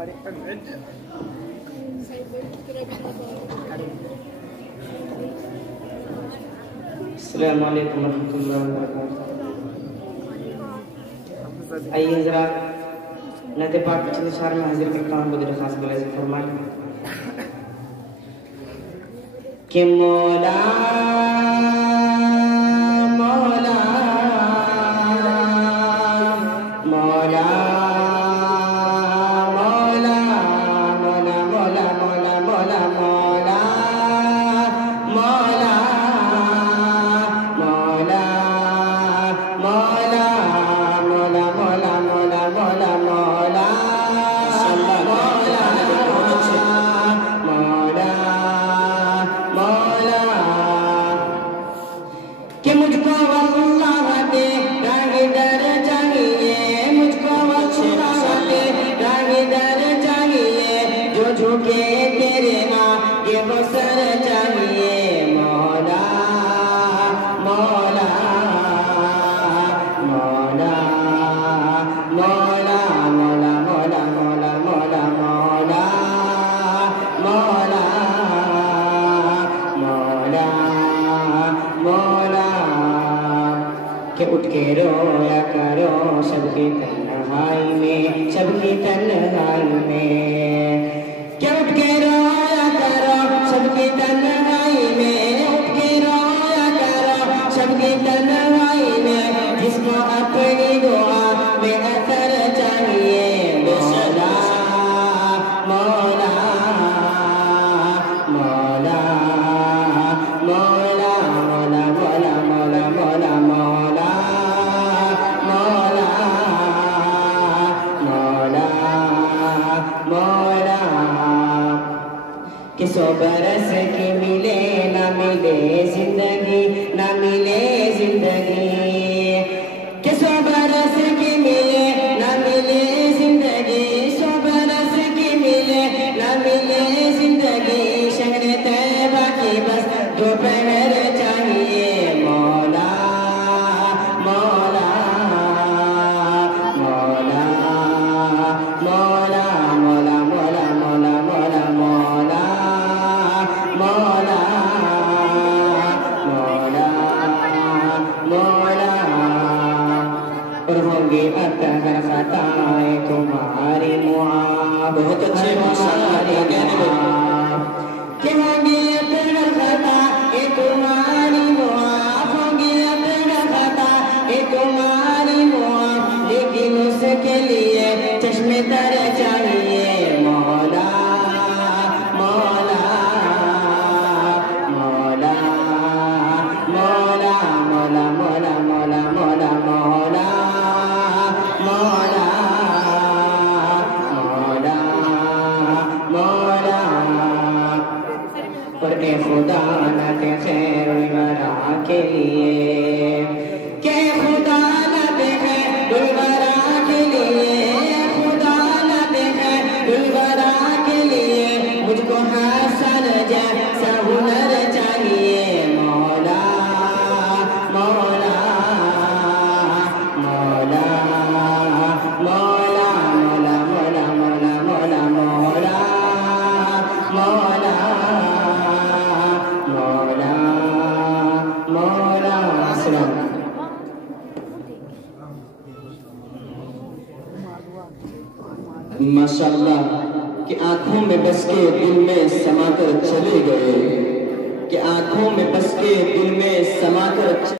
السلام علیکم ورحمۃ اللہ وبرکاتہ۔ آئیے حضرات نعت پاک پچھلے اشعار میں حاضر کرتا ہوں، بدر خاص بلائے فرمائیں کہ مولا مولا مولا مولا مولا مولا مولا مولا مولا مولا مولا مولا مولا مولا مولا مولا مولا کہ مجھ کو اللہ دے راہ در چاہیے، مجھ کو اللہ دے راہ در چاہیے، جو جھکے تیرے آگے وہ سر چاہیے۔ مولا مولا مولا مولا مولا مولا مولا مولا مولا مولا مولا مولا کہ اٹھ کے رویا کرو سب کی تنہائی میں، سب کی تنہائی میں، کہ اٹھ کے رویا کرو سب کی تنہائی میں، اٹھ کے رویا کرو سب کی تنہائی میں، جس کو اپنی دعا میں اثر چاہیے۔ مولا مولا مولا مولا مولا مولا مولا مولا مولا مولا مولا کہ 100 برس کی ملے نہ ملے زندگی، نہ ملے زندگی، کہ 100 برس کی ملے نہ ملے زندگی، 100 برس کی ملے نہ ملے زندگی، شہر طیبہ کی بس دوپہر چاہیے۔ مولا مولا مولا مولا مولا مولا مولا مولا مولا مولا مولا مولا اور ہوں گی اگر خطائیں تمہاری معاف، بہت اچھے کہ ہوں گی اگر خطائیں تمہاری معاف، ہوں گی اگر خطائیں تمہاری معاف، لیکن اس کے لیے چشم تر چاہیے۔ مولا مولا مولا مولا مولا مولا مولا مولا مولا مولا مولا مولا اور اے خدا نہ دے خیر الورا کے لیے، کہ خدا نہ دے خیر الورا کے لیے، خدا نہ دے خیر الورا کے لیے، مجھ کو حسن جیسا ہنر چاہیے۔ مولا مولا مولا مولا مولا مولا مولا مولا مولا مولا مولا مولا السلام۔ ماشاءاللہ کہ آنکھوں میں بس کے دل میں سما کر چلے گئے، کہ آنکھوں میں بس کے دل میں سما کر